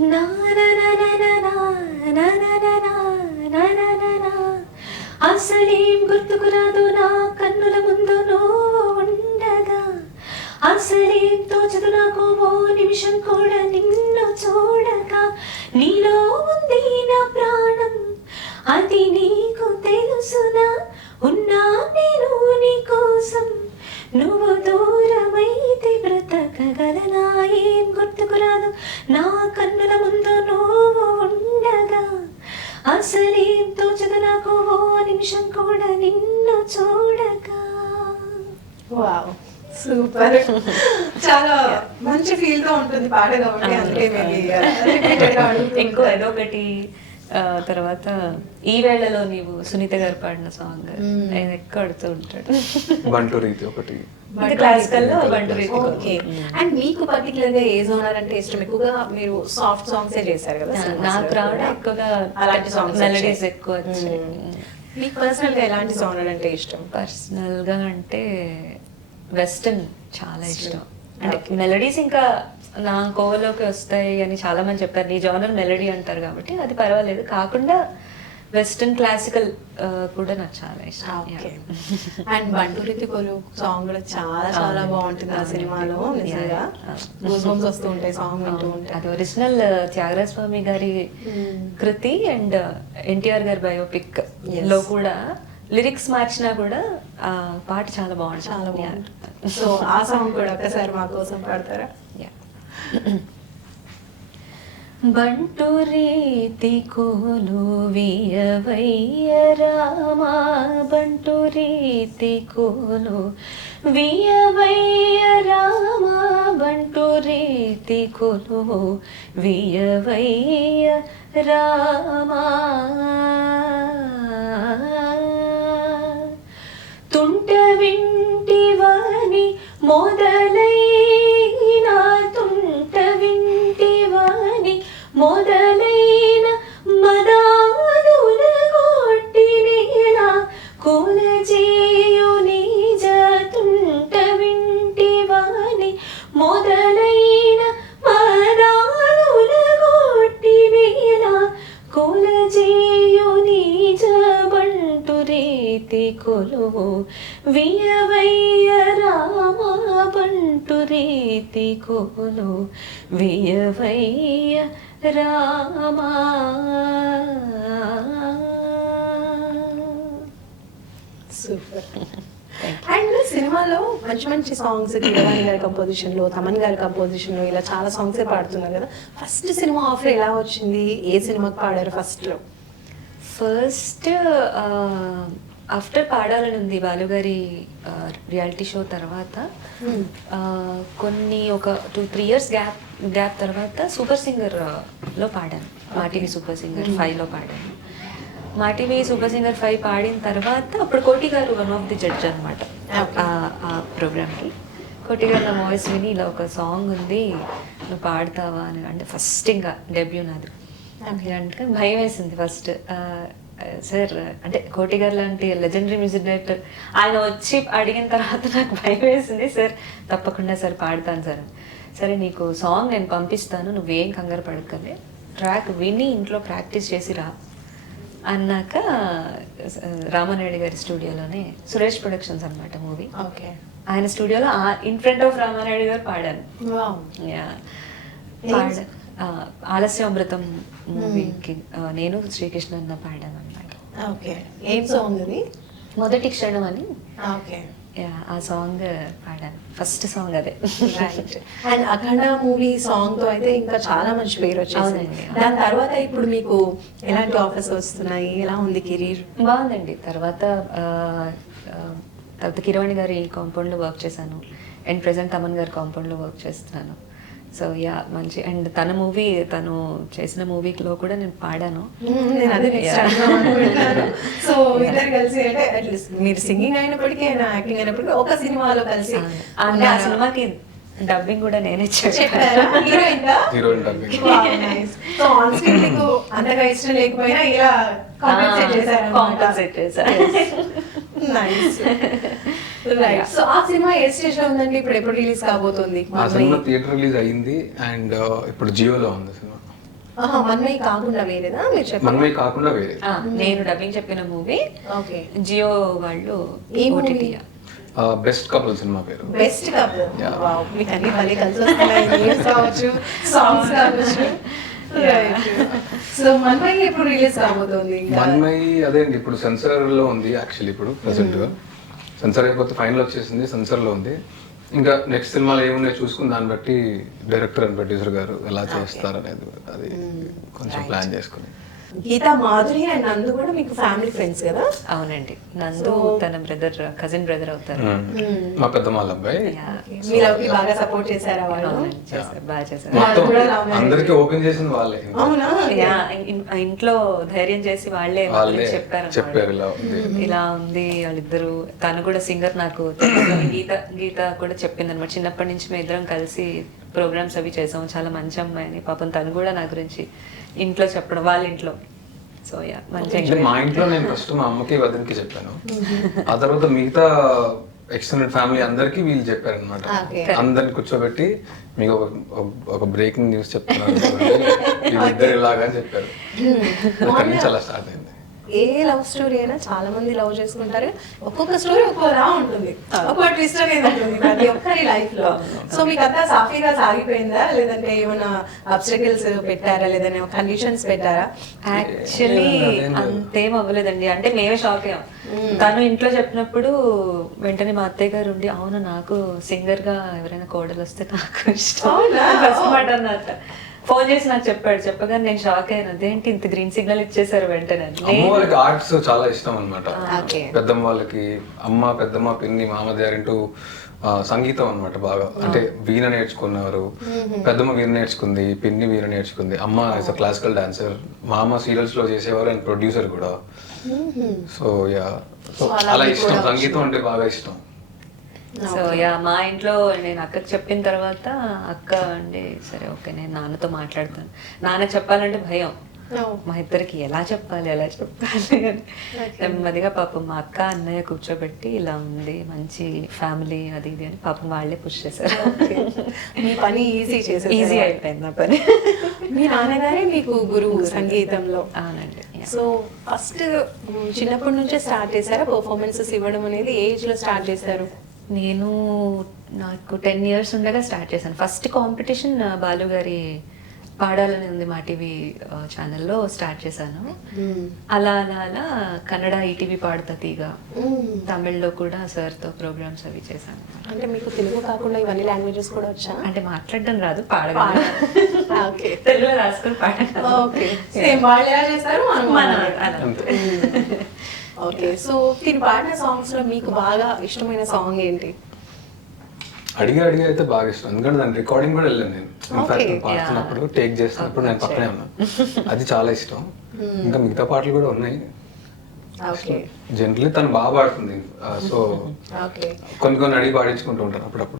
నా నా నా నా నా నా నా నా నా నా నా నా నా. అసలేం గుర్తుకు రాదు నా కన్నుల ముందు నువ్వు ఉండగా, అసలేం తోచదు నాకు ఓ నిమిషం కూడా నిన్ను చూడగా. నీలో ఉంది నా ప్రాణం అది నీకు తెలుసునా, ఉన్నా నేను నీ కోసం నువ్వు దూరమైతే బ్రతకగలనా. ఏం గుర్తుకు రాదు నా కన్నుల ముందు నువ్వు ఉండగా, అసలేం తోచదు నాకు ఓ నిమిషం కూడా నిన్ను చూడగా. Wow, super. చాలా మంచి ఫీల్ తో ఉంటుంది పాట కాబట్టి అందుకే ఇంకో అదొకటి. తర్వాత ఈ వేళలో నీవు సునీత గారు పాడిన సాంగ్ ఆయన ఎక్కువ ఆడుతూ ఉంటాడు. బంటు రీతి ఒకటి క్లాసికల్ లో బంటు రీతి. ఓకే. అండ్ మీకు పర్టికులర్ గా ఏ జోనర్ అంటే ఇష్టం? ఎక్కువగా మీరు సాఫ్ట్ సాంగ్స్ చేశారు కదా. నాకు రావడం ఎక్కువగా అలాంటి సాంగ్స్ మెలడీస్ ఎక్కువ వచ్చాయి. మీకు పర్సనల్ గా ఎలాంటి జోనర్ అంటే ఇష్టం? పర్సనల్ గా అంటే వెస్టర్న్ చాలా ఇష్టం. అంటే మెలడీస్ ఇంకా నా కోవలోకి వస్తాయి అని చాలా మంది చెప్పారు. నీ జానర్ మెలడీ అంటారు కాబట్టి అది పర్వాలేదు, కాకుండా వెస్టర్న్ క్లాసికల్ కూడా నాకు చాలా ఇష్టం. అండ్ బంటు రీతికోలు సాంగ్ కూడా చాలా చాలా బాగుంటుంది ఆ సినిమాలో. నిజంగా గూస్ బంప్స్ వస్తూ ఉంటాయి సాంగ్ వింటూ ఉంటే. అది ఒరిజినల్ త్యాగరాజ స్వామి గారి కృతి అండ్ ఎన్టీఆర్ గారి బయోపిక్ లో కూడా లిరిక్స్ మార్చినా కూడా ఆ పాట చాలా బాగుంటుంది. చాలా బాగుంటుంది. సో ఆ సాంగ్ కూడా ఒకసారి మా కోసం పాడతారా? బంటు రీతి కోలు వియవయ్య రామా, బంటు రీతి కోలు వియవయ్య రామా, బంటు రీతి కోలు వియవయ్య రామా. తుంట వింటివని మొదలైన, తుంట వింటివని మొదలైన మదానుల కొట్టినేలా కొలజేయు నిజ. తుంట వింటివని మొదలైన మదానుల కొట్టినేలా కొలజేయు నిజ. బంటు రీతి కొలువు వియవయ్య రామా, బంటు రీతి కొలు వియవయ్య రామా. సూపర్. అండ్ సినిమాలో మంచి మంచి సాంగ్స్ కీరవాణి గారి కంపోజిషన్ లో, తమన్ గారి కంపోజిషన్ లో ఇలా చాలా సాంగ్స్ పాడుతున్నారు కదా. ఫస్ట్ సినిమా ఆఫర్ ఎలా వచ్చింది? ఏ సినిమాకి పాడారు ఫస్ట్ లో? ఫస్ట్ ఆఫ్టర్ పాడాలని ఉంది బాలుగారి రియాలిటీ షో తర్వాత. కొన్ని ఒక 2-3 ఇయర్స్ గ్యాప్ తర్వాత సూపర్ సింగర్ లో పాడాను. మాటీవీ సూపర్ సింగర్ 5లో పాడాను. మాటీవీ సూపర్ సింగర్ 5 పాడిన తర్వాత అప్పుడు కోటి గారు వన్ ఆఫ్ ది జడ్జ్ అనమాట ఆ ప్రోగ్రామ్కి. కోటి గారు నా వాయిస్ విని ఇలా ఒక సాంగ్ ఉంది నువ్వు పాడతావా అని అంటే, ఫస్ట్ ఇంకా డెబ్యూ నాది అంటే భయం వేసింది ఫస్ట్. సార్ అంటే కోటి గారు లాంటి లెజెండరీ మ్యూజిక్ డైరెక్టర్ ఆయన వచ్చి అడిగిన తర్వాత నాకు భయం వేసింది. సార్ తప్పకుండా సార్ పాడతాను సార్. సరే నీకు సాంగ్ నేను పంపిస్తాను, నువ్వేం కంగారు పడకలే, ట్రాక్ విని ఇంట్లో ప్రాక్టీస్ చేసి రా అన్నాక రామానాయుడు గారి స్టూడియోలోనే, సురేష్ ప్రొడక్షన్స్ అనమాట మూవీ, ఓకే, ఆయన స్టూడియోలో ఇన్ ఫ్రంట్ ఆఫ్ రామానాయుడు గారు పాడాను. ఆలస్య అమృతం మూవీకి నేను శ్రీకృష్ణ అన్న పాడాను అనమాట. ఓకే, ఏం సాంగ్ అది? మొదటి క్షణం అని. ఓకే, ఆ సాంగ్ పాడాను, ఫస్ట్ సాంగ్ అదే. అండ్ అఖండ మూవీ సాంగ్ తో అయితే ఇంకా చాలా మంచి పేరు వచ్చేసింది. దాని తర్వాత ఇప్పుడు మీకు ఎలాంటి ఆఫర్స్ వస్తున్నాయి? ఎలా ఉంది కెరీర్? బాగుందండి. తర్వాత కిరవాణి గారి కాంపౌండ్ లో వర్క్ చేశాను అండ్ ప్రెసెంట్ తమన్ గారి కాంపౌండ్ లో వర్క్ చేస్తున్నాను. సో యా మంచి. అండ్ తన మూవీ, తను చేసిన మూవీలో కూడా నేను పాడాను. సో ఇద్దరు కలిసి అంటే అట్లీస్ట్ మీరు సింగింగ్ అయినప్పటికీ ఆయన యాక్టింగ్ అయినప్పటికీ ఒక సినిమాలో కలిసి ఆ సినిమాకి డబ్బింగ్ కూడా నేనే చెప్పారా? Heroine dubbing. So on screen మీకు అంతగా ఇష్టం లేకపోయినా ఇలా కాంపెన్సేట్ చేశారు. నైస్. రైట్. సో ఆ సినిమా ఏ స్టేజ్ లో ఉందండి? ఇప్పుడు ఎప్పుడు రిలీజ్ కాబోతుంది? ఆ సినిమా థియేటర్ రిలీజ్ అయింది అండ్ ఇప్పుడు జియోలో ఉంది సినిమా. మన్మయి కాకుండా వేరేదా మీరు చెప్పండి. మనమే కాకుండా వేరే నేను డబ్బింగ్ చెప్పిన మూవీ ఓకే, జియో వాళ్ళు ఏ movie? OTT. బెస్ట్ కపుల్ సినిమా పేరు. Best couple. Yeah. వావ్, మీకు అన్ని భలే కలిసి వస్తున్నాయి, న్యూస్ కావచ్చు, సాంగ్స్ కావచ్చు. సో మన్మయి ఎప్పుడు రిలీజ్ కాబోతోంది? ఇంకా మన్మయి అదే అండి, ఇప్పుడు సెన్సర్ లో ఉంది యాక్చువల్లీ. ఇప్పుడు ప్రెసెంట్ సెన్సర్ అయిపోతే ఫైనల్ వచ్చేసింది, సెన్సర్ లో ఉంది. ఇంకా నెక్స్ట్ సినిమాలు ఏమున్నాయో చూసుకుని దాన్ని బట్టి డైరెక్టర్ అండ్ ప్రొడ్యూసర్ గారు ఎలా చేస్తారు అనేది అది కొంచెం ప్లాన్ చేసుకుని. గీతా మాధురి అండ్ నందు కూడా మీకు ఫ్యామిలీ ఫ్రెండ్స్ కదా? అవునండి, నందు తన కజిన్ బ్రదర్ అవుతారు. మా పెద్దమ్మాళ్ళ అబ్బాయి. మీరు అవి బాగా సపోర్ట్ చేశారా వాళ్ళు? అవునండి, చేశారు, బాగా చేశారు. మొత్తం కూడా love marriage. అందరికి ఓపెన్ చేసింది వాళ్ళే. అవునా? ఇంట్లో ధైర్యం చేసి వాళ్ళే వాళ్ళే చెప్పారు చెప్పారు ఇలా ఉంది. ఇలా ఉంది వాళ్ళిద్దరు. తను కూడా సింగర్, నాకు తెలుసు. గీత కూడా చెప్పింది అనమాట, చిన్నప్పటి నుంచి మేము ఇద్దరం కలిసి ప్రోగ్రామ్స్ అవి చేసాము, చాలా మంచి అమ్మాయి అని. పాపం తను కూడా నా గురించి ఇంట్లో చెప్పడం, వాళ్ళ ఇంట్లో. సో యా, మంచి అంటే మా ఇంట్లో నేను ఫస్ట్ మా అమ్మకి వదినకి చెప్పాను, ఆ తర్వాత మిగతా ఎక్స్టెండెడ్ ఫ్యామిలీ అందరికి వీళ్ళు చెప్పారు అనమాట. Okay. అందరిని కూర్చోబెట్టి మీకు ఒక బ్రేకింగ్ న్యూస్ చెప్తున్నాను వీళ్ళిద్దరు ఇలాగా అని చెప్పారు. అక్కడి నుంచి అలా స్టార్ట్ అయింది. ఏ లవ్ స్టోరీ అయినా చాలా మంది లవ్ చేసుకుంటారు, ఒక్కొక్క స్టోరీ ఒక్కోలా ఉంటుంది, ఒక్కొక్క ట్విస్ట్ అనేది ఉంటుంది ప్రతి ఒక్కరి లైఫ్ లో. సో మీకు అంతా సాఫీగా సాగిపోయిందా, లేదంటే ఏమైనా అబ్స్టకల్స్ పెట్టారా, లేదంటే కండిషన్స్ పెట్టారా? యాక్చువల్లీ అంతేం అవ్వలేదండి, అంటే మేమే షాక్ అయ్యాం. తను ఇంట్లో చెప్పినప్పుడు వెంటనే మా అత్తయ్య గారు ఉండి, అవును నాకు సింగర్ గా ఎవరైనా కోడలు వస్తే నాకు ఇష్టం అవునా? ఫస్ట్ మాట అన్నట్టు ఫోన్ చేసి నాకు చెప్పాడు. చెప్పగానే నేను షాక్ అయ్యాను, అదేంటి ఇంత గ్రీన్ సిగ్నల్ ఇచ్చేసారు వెంటనే. అమ్మ వాళ్ళకి ఆర్ట్స్ చాలా ఇష్టం అనమాట. Okay. పెద్దమ్మ వాళ్ళకి పెద్దమ్మ పిన్ని మామగారింటూ సంగీతం అన్నమాట బాగా. అంటే వీణ నేర్చుకున్నారు, పెద్దమ్మ వీణ నేర్చుకుంది, పిన్ని వీణ నేర్చుకుంది. అమ్మ ఇస్ క్లాసికల్ డాన్సర్, మామ సీరియల్స్ లో చేసేవారు అండ్ ప్రొడ్యూసర్ కూడా. సో యా, సో అలా ఇష్టం, సంగీతం అంటే బాగా ఇష్టం. సో యా, మా ఇంట్లో నేను అక్కకి చెప్పిన తర్వాత అక్క అండి సరే ఓకే నేను నాన్నతో మాట్లాడతాను. నాన్న చెప్పాలంటే భయం, మా ఇద్దరికి ఎలా చెప్పాలి అని నెమ్మదిగా పాపం మా అక్క అన్నయ్య కూర్చోబెట్టి ఇలా ఉంది మంచి ఫ్యామిలీ అది ఇది అని పాపం వాళ్ళే పుష్ చేశారు. మీ పని ఈజీ చేసేసారు. ఈజీ అయిపోయింది నా పని. మీ నాన్నగారే మీకు గురువు సంగీతంలో. అవునండి. సో ఫస్ట్ చిన్నప్పటి నుంచే స్టార్ట్ చేశారా పర్ఫార్మెన్సెస్ ఇవ్వడం అనేది? ఏజ్ లో స్టార్ట్ చేశారు? నాకు 10 years ఉండగా స్టార్ట్ చేశాను. ఫస్ట్ కాంపిటీషన్ బాలు గారి పాడాలని ఉంది మా టీవీ ఛానల్లో స్టార్ట్ చేశాను. అలా అలా అలా కన్నడ ఈటీవీ పాడుతా తీగ, తమిళ్లో కూడా సార్తో ప్రోగ్రామ్స్ అవి చేశాను. అంటే మీకు తెలుగు కాకుండా ఇవన్నీ లాంగ్వేజెస్ కూడా వచ్చా? అంటే మాట్లాడడం రాదు, పాడగలను. ఓకే, తెలుగులో రాసుకొని పాడగలను. ఓకే, సేమ్ వాళ్ళు ఎలా చేస్తారు మన అలా. ఓకే, సో మీరు పాడిన సాంగ్స్ లో మీకు బాగా ఇష్టమైన సాంగ్ ఏంటి? అడిగి అయితే బాగా ఇష్టం, ఎందుకంటే దాని రికార్డింగ్ కూడా వెళ్ళాను నేను. ఇన్ఫాక్ట్ పాడుతున్నప్పుడు టేక్ చేస్తున్నప్పుడు నేను పక్కనే ఉన్నాను, అది చాలా ఇష్టం. ఇంకా మిగతా పాటలు కూడా ఉన్నాయి. జనరల్లీ తను బాగా పాడుతుంది, సో కొన్ని అడిగి పాడించుకుంటూ ఉంటాను అప్పుడప్పుడు.